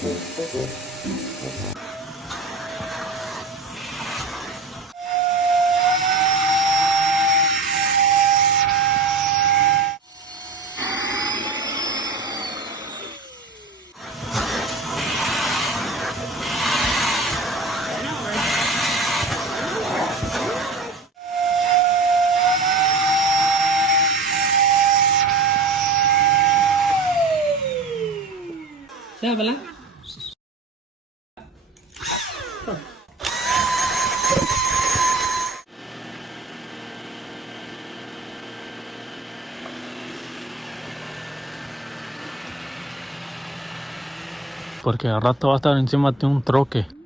Siya pala? Porque al rato va a estar encima de un troque.